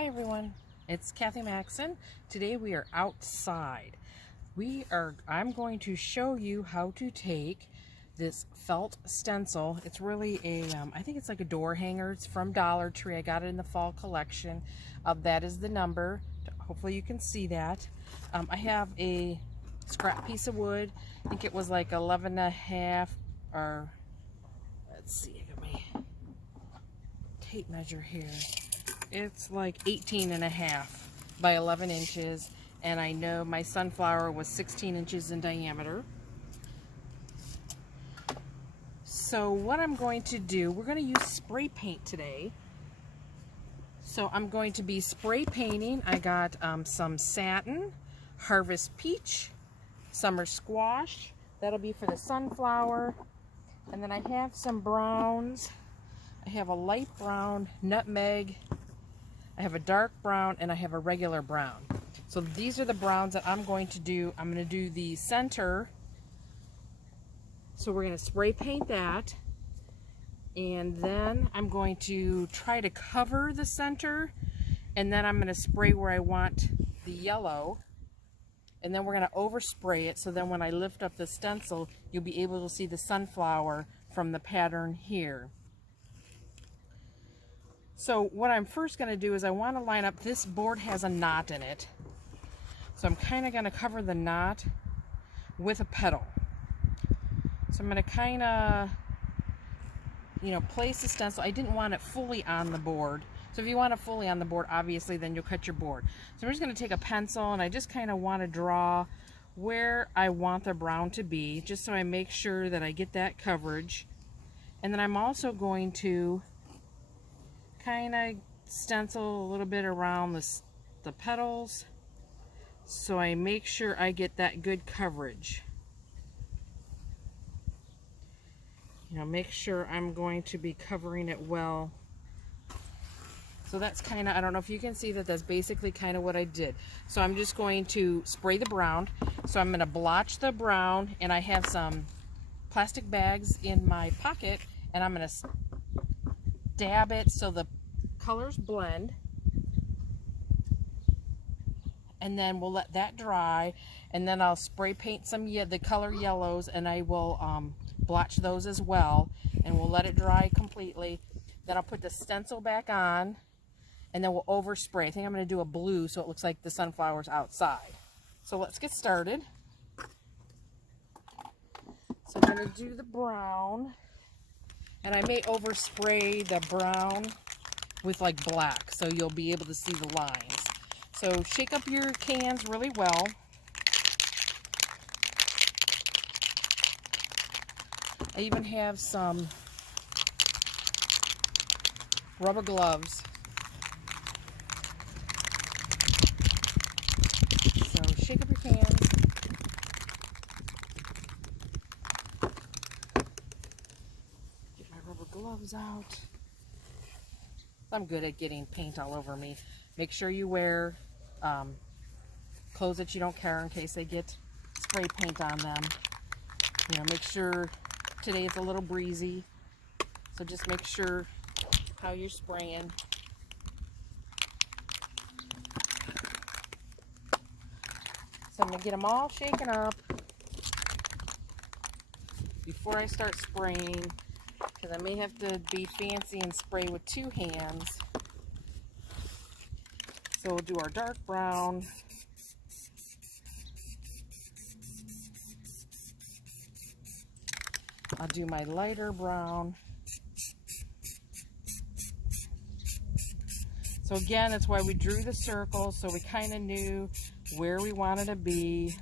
Hi everyone, it's Kathy Maxon. Today we are outside. I'm going to show you how to take this felt stencil. It's really I think it's like a door hanger. It's from Dollar Tree. I got it in the fall collection. That is the number. Hopefully you can see that. I have a scrap piece of wood. I think it was like 11 and a half, or let's see, I got my tape measure here. It's like 18 and a half by 11 inches, and I know my sunflower was 16 inches in diameter. So what I'm going to do, we're going to use spray paint today. So I'm going to be spray painting. I got some satin, harvest peach, summer squash. That'll be for the sunflower. And then I have some browns. I have a light brown, nutmeg. I have a dark brown, and I have a regular brown. So these are the browns that I'm going to do. I'm going to do the center. So we're going to spray paint that. And then I'm going to try to cover the center. And then I'm going to spray where I want the yellow. And then we're going to overspray it. So then when I lift up the stencil, you'll be able to see the sunflower from the pattern here. So what I'm first going to do is I want to line up, this board has a knot in it. So I'm kind of going to cover the knot with a petal. So I'm going to kind of, place the stencil. I didn't want it fully on the board. So if you want it fully on the board, obviously, then you'll cut your board. So I'm just going to take a pencil, and I just kind of want to draw where I want the brown to be, just so I make sure that I get that coverage. And then I'm also going to kind of stencil a little bit around the petals, so I make sure I get that good coverage. Make sure I'm going to be covering it well. So that's kind of, I don't know if you can see that, that's basically kind of what I did. So I'm just going to spray the brown. So I'm going to blotch the brown, and I have some plastic bags in my pocket, and I'm going to dab it so the colors blend, and then we'll let that dry, and then I'll spray paint the color yellows, and I will blotch those as well, and we'll let it dry completely. Then I'll put the stencil back on, and then we'll overspray. I think I'm going to do a blue so it looks like the sunflower's outside. So let's get started. So I'm going to do the brown, and I may overspray the brown with like black, so you'll be able to see the lines. So shake up your cans really well. I even have some rubber gloves. So shake up your cans. Get my rubber gloves out. I'm good at getting paint all over me. Make sure you wear clothes that you don't care in case they get spray paint on them. Make sure today it's a little breezy, so just make sure how you're spraying. So I'm going to get them all shaken up before I start spraying, because I may have to be fancy and spray with two hands. So we'll do our dark brown. I'll do my lighter brown. So again, that's why we drew the circle, so we kind of knew where we wanted to be.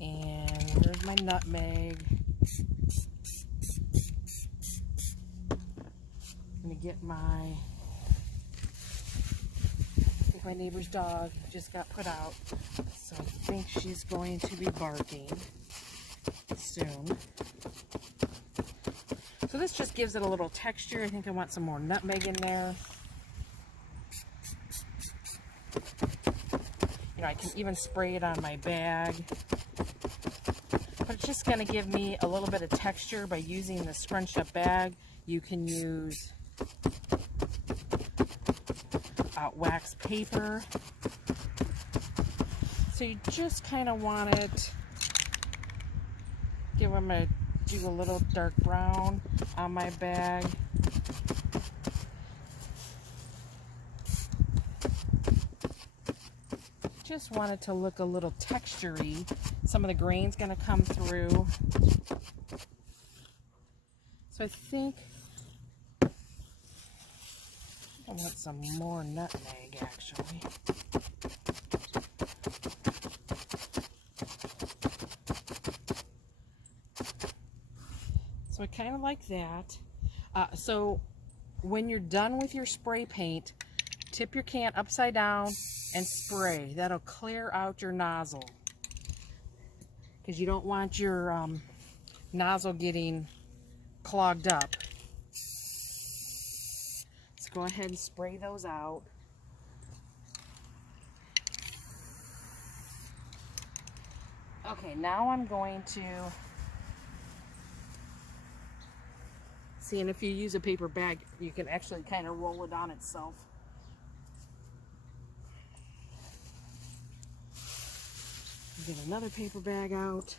And where's my nutmeg? I'm going to get my neighbor's dog just got put out, so I think she's going to be barking soon. So this just gives it a little texture. I think I want some more nutmeg in there. I can even spray it on my bag, but it's just going to give me a little bit of texture by using the scrunched up bag. You can use wax paper. So you just kind of want it, do a little dark brown on my bag. Just want it to look a little textury. Some of the grain's going to come through. So I think I want some more nutmeg, actually. So I kind of like that. So when you're done with your spray paint, tip your can upside down and spray. That'll clear out your nozzle, because you don't want your nozzle getting clogged up. Let's go ahead and spray those out. Okay, now I'm going to see, and if you use a paper bag, you can actually kind of roll it on itself. Get another paper bag out.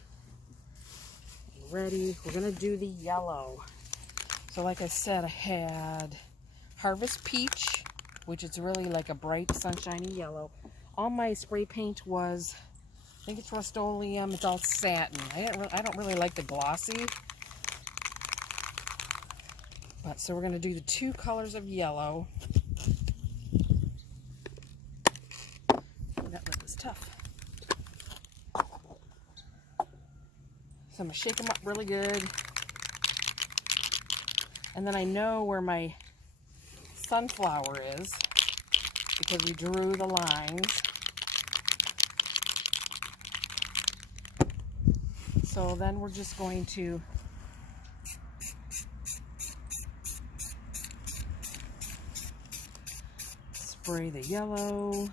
Ready. We're going to do the yellow. So like I said, I had Harvest Peach, which is really like a bright sunshiny yellow. All my spray paint was, I think it's Rust-Oleum. It's all satin. I don't really like the glossy. But so we're going to do the two colors of yellow. That lip is tough. So I'm going to shake them up really good. And then I know where my sunflower is, because we drew the lines. So then we're just going to spray the yellow.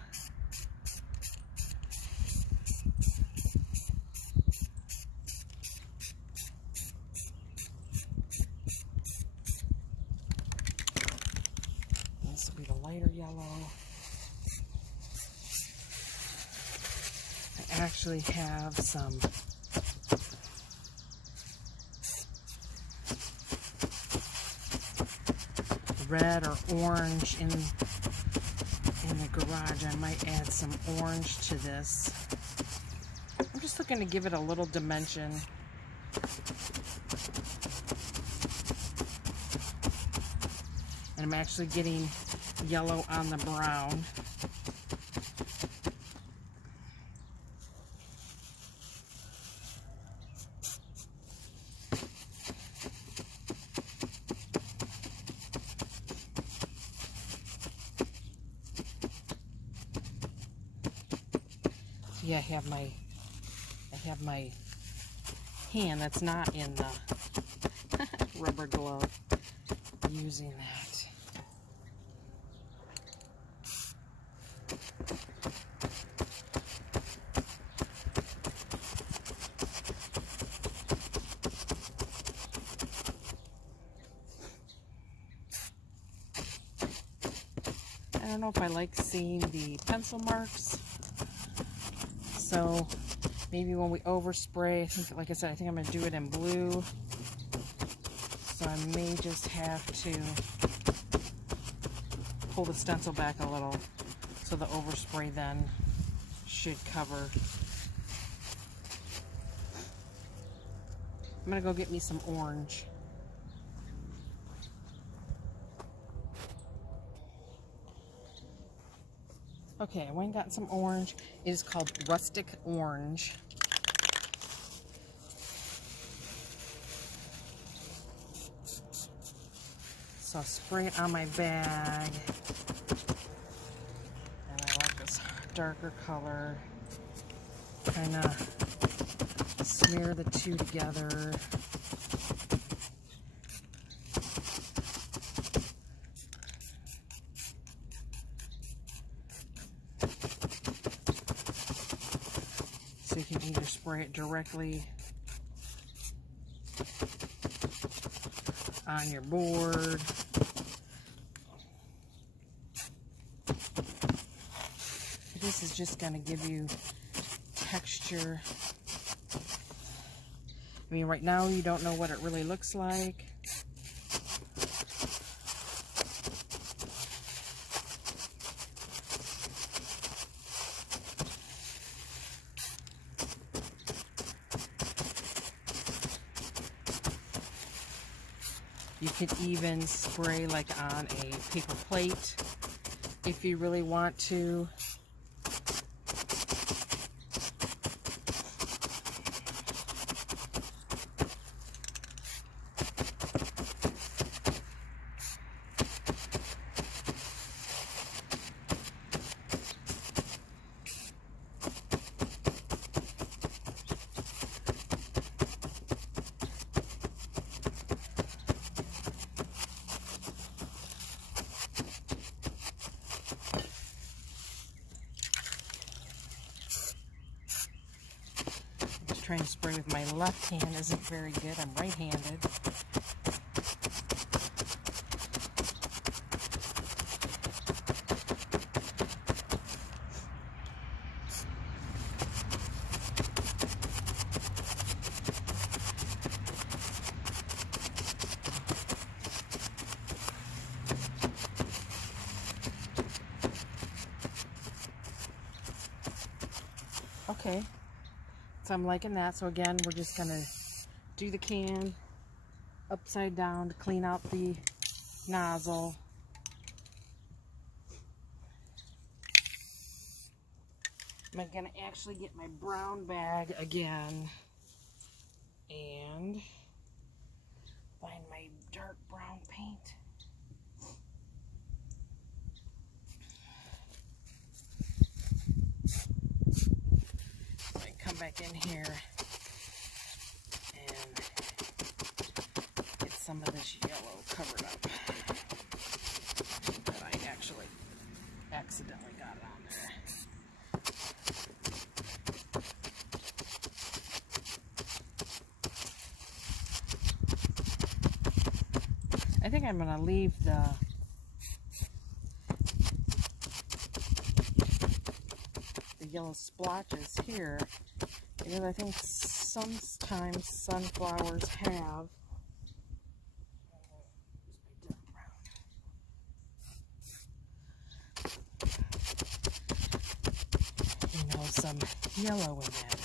This will be the lighter yellow. I actually have some red or orange in the garage. I might add some orange to this. I'm just looking to give it a little dimension. And I'm actually getting yellow on the brown. Yeah, I have my hand that's not in the rubber glove using that. I don't know if I like seeing the pencil marks. So maybe when we overspray, I think, like I said, I think I'm going to do it in blue. So I may just have to pull the stencil back a little, so the overspray then should cover. I'm going to go get me some orange. Okay, I went and got some orange. It is called Rustic Orange. So I'll spray it on my bag. And I like this darker color. Kind of smear the two together. So you can either spray it directly on your board, This is just going to give you texture. I mean, right now you don't know what it really looks like. You could even spray like on a paper plate if you really want to. Trying to spray with my left hand isn't very good. I'm right-handed. Okay. So I'm liking that. So again, we're just going to do the can upside down to clean out the nozzle. I'm going to actually get my brown bag again and find my dark brown paint. Come back in here and get some of this yellow covered up that I actually accidentally got it on there. I think I'm going to leave the yellow splotches here, because I think sometimes sunflowers have some yellow in that.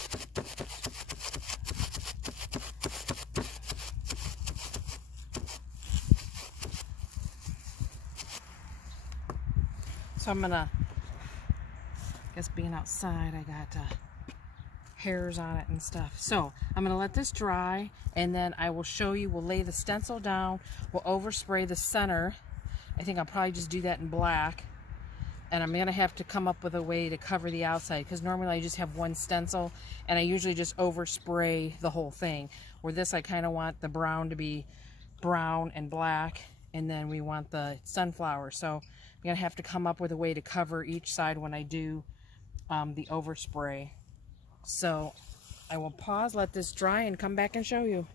So I'm gonna, I guess being outside, I got hairs on it and stuff. So I'm gonna let this dry, and then I will show you. We'll lay the stencil down. We'll overspray the center. I think I'll probably just do that in black. And I'm gonna have to come up with a way to cover the outside, because normally I just have one stencil and I usually just overspray the whole thing. Where this, I kind of want the brown to be brown and black, and then we want the sunflower. So I'm gonna have to come up with a way to cover each side when I do the overspray. So I will pause, let this dry, and come back and show you.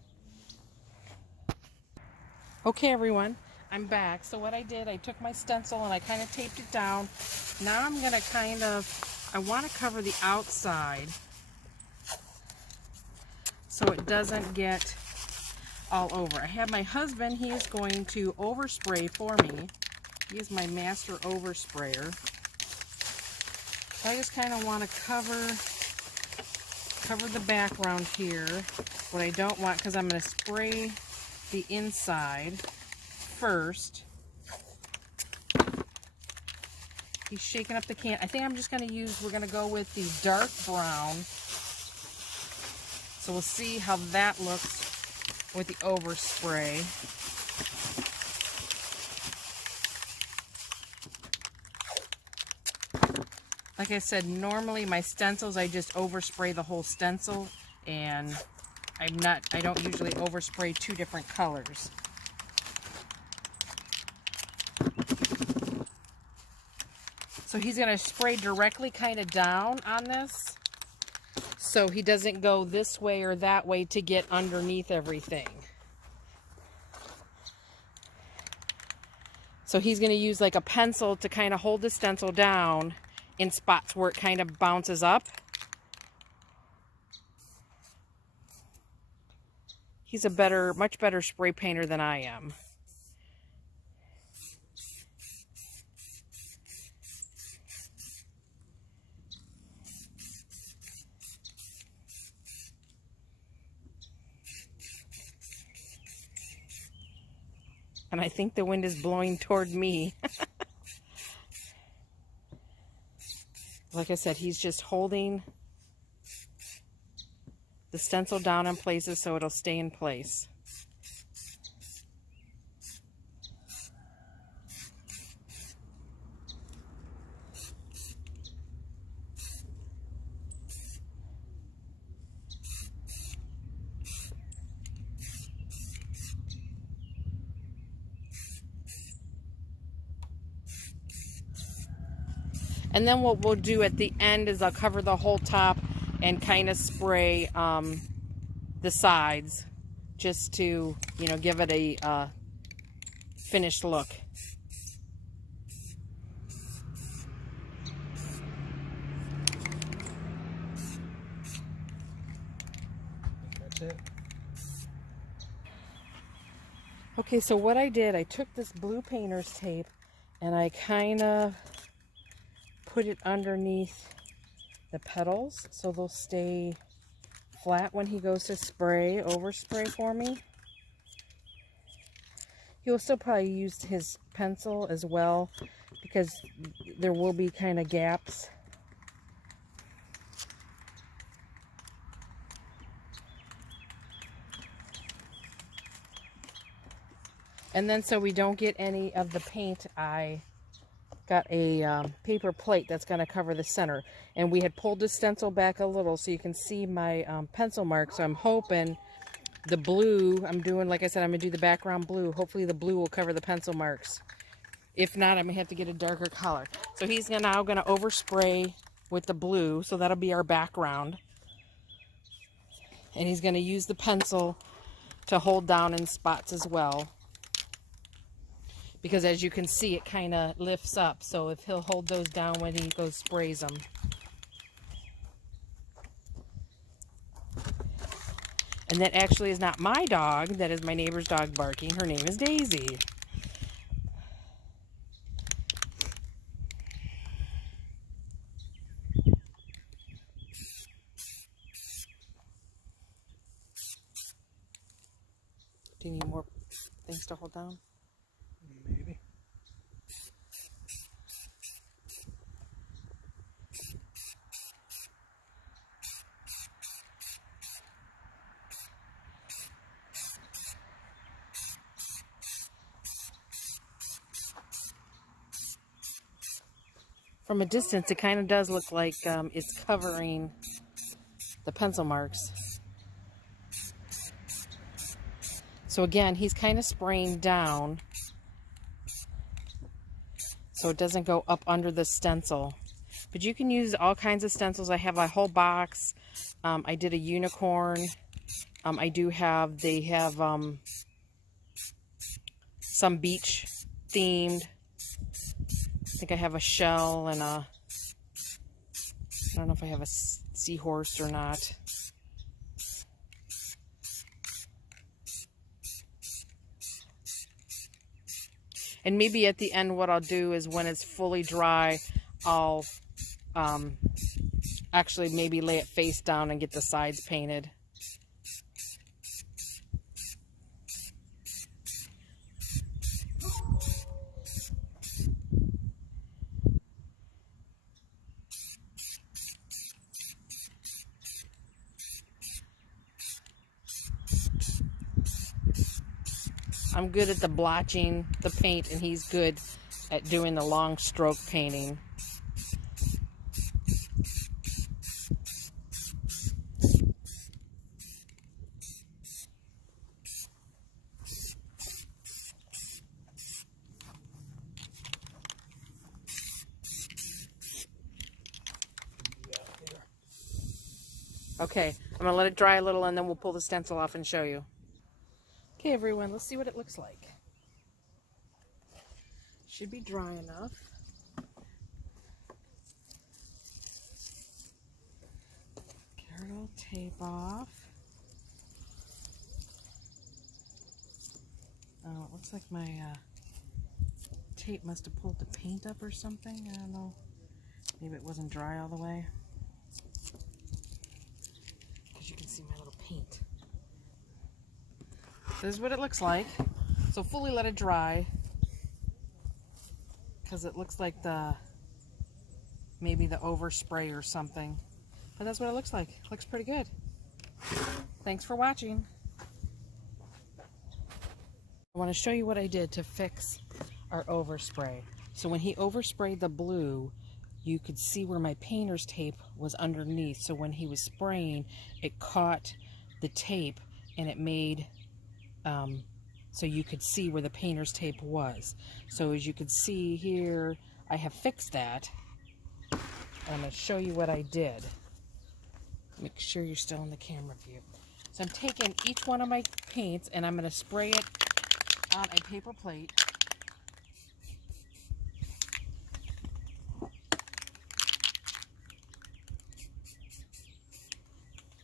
Okay, everyone, I'm back. So what I did, I took my stencil and I kind of taped it down. Now I'm gonna I want to cover the outside so it doesn't get all over. I have my husband, he is going to overspray for me. He is my master oversprayer. So I just kind of want to cover the background here. What I don't want, because I'm going to spray the inside first. He's shaking up the can. I think I'm just going to we're going to go with the dark brown. So we'll see how that looks with the overspray. Like I said, normally my stencils, I just overspray the whole stencil, and I don't usually overspray two different colors. So he's going to spray directly kind of down on this, so he doesn't go this way or that way to get underneath everything. So he's going to use like a pencil to kind of hold the stencil down in spots where it kind of bounces up. He's a much better spray painter than I am. And I think the wind is blowing toward me. Like I said, he's just holding the stencil down in places so it'll stay in place. And then what we'll do at the end is I'll cover the whole top and kind of spray the sides just to, you know, give it a finished look. That's it. Okay, so what I did, I took this blue painter's tape and I kind of put it underneath the petals so they'll stay flat when he goes to overspray for me. He'll still probably use his pencil as well because there will be kind of gaps. And then so we don't get any of the paint, I got a paper plate that's going to cover the center. And we had pulled the stencil back a little so you can see my pencil mark. So I'm hoping the blue, I'm doing, like I said, I'm going to do the background blue. Hopefully the blue will cover the pencil marks. If not, I'm going to have to get a darker color. So he's now going to overspray with the blue. So that'll be our background. And he's going to use the pencil to hold down in spots as well. Because as you can see, it kind of lifts up. So if he'll hold those down when he goes sprays them. And that actually is not my dog. That is my neighbor's dog barking. Her name is Daisy. Do you need more things to hold down? Maybe. From a distance, it kind of does look like it's covering the pencil marks. So again, he's kind of spraying down so it doesn't go up under the stencil. But you can use all kinds of stencils. I have a whole box. I did a unicorn. They have some beach themed. I think I have a shell and I don't know if I have a seahorse or not. And maybe at the end what I'll do is when it's fully dry, I'll actually maybe lay it face down and get the sides painted. I'm good at the blotching the paint, and he's good at doing the long stroke painting. Okay, I'm going to let it dry a little and then we'll pull the stencil off and show you. Okay, everyone, let's see what it looks like. Should be dry enough. Get our little tape off. Oh, it looks like my tape must have pulled the paint up or something. I don't know. Maybe it wasn't dry all the way. Because you can see my little paint. This is what it looks like. So fully let it dry. Because it looks like maybe the overspray or something. But that's what it looks like. It looks pretty good. Thanks for watching. I want to show you what I did to fix our overspray. So when he oversprayed the blue, you could see where my painter's tape was underneath. So when he was spraying, it caught the tape and it made so you could see where the painter's tape was. So as you could see here, I have fixed that. I'm going to show you what I did. Make sure you're still in the camera view. So I'm taking each one of my paints and I'm going to spray it on a paper plate.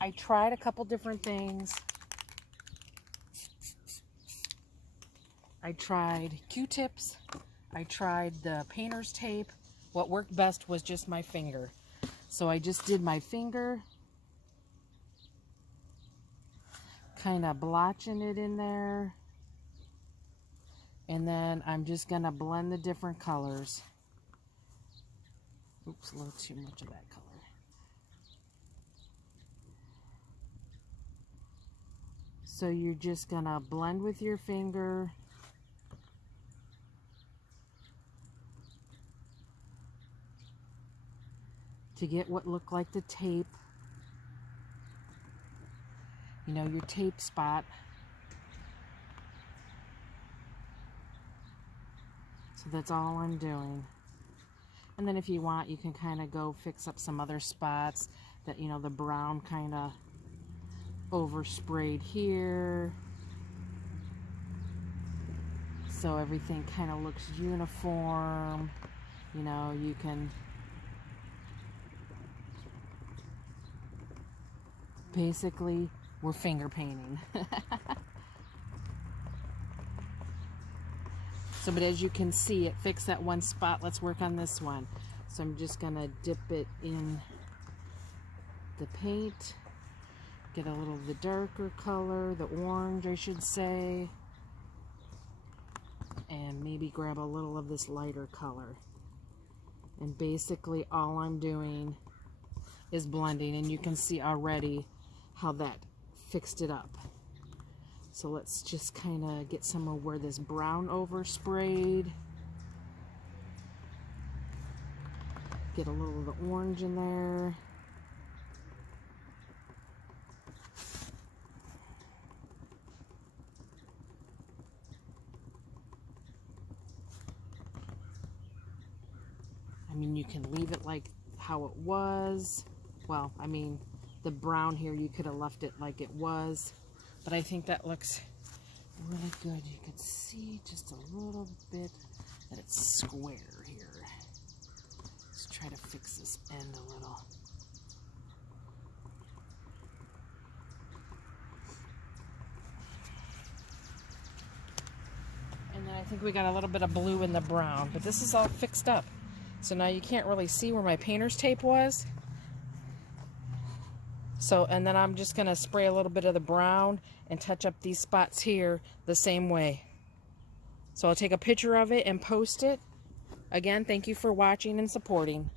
I tried a couple different things. I tried Q-tips. I tried the painter's tape. What worked best was just my finger. So I just did my finger, kind of blotching it in there. And then I'm just going to blend the different colors. Oops, a little too much of that color. So you're just going to blend with your finger. To get what looked like the tape. You know, your tape spot. So that's all I'm doing. And then if you want, you can kind of go fix up some other spots that, you know, the brown kind of oversprayed here. So everything kind of looks uniform. You know, you can basically, we're finger painting. So, but as you can see, it fixed that one spot. Let's work on this one. So I'm just gonna dip it in the paint, get a little of the darker color, the orange I should say, and maybe grab a little of this lighter color. And basically all I'm doing is blending, and you can see already how that fixed it up. So let's just kind of get some of where this brown oversprayed. Get a little of the orange in there. I mean, you can leave it like how it was. Well, I mean, the brown here, you could have left it like it was. But I think that looks really good. You can see just a little bit that it's square here. Let's try to fix this end a little. And then I think we got a little bit of blue in the brown, but this is all fixed up. So now you can't really see where my painter's tape was. So, and then I'm just going to spray a little bit of the brown and touch up these spots here the same way. So I'll take a picture of it and post it. Again, thank you for watching and supporting.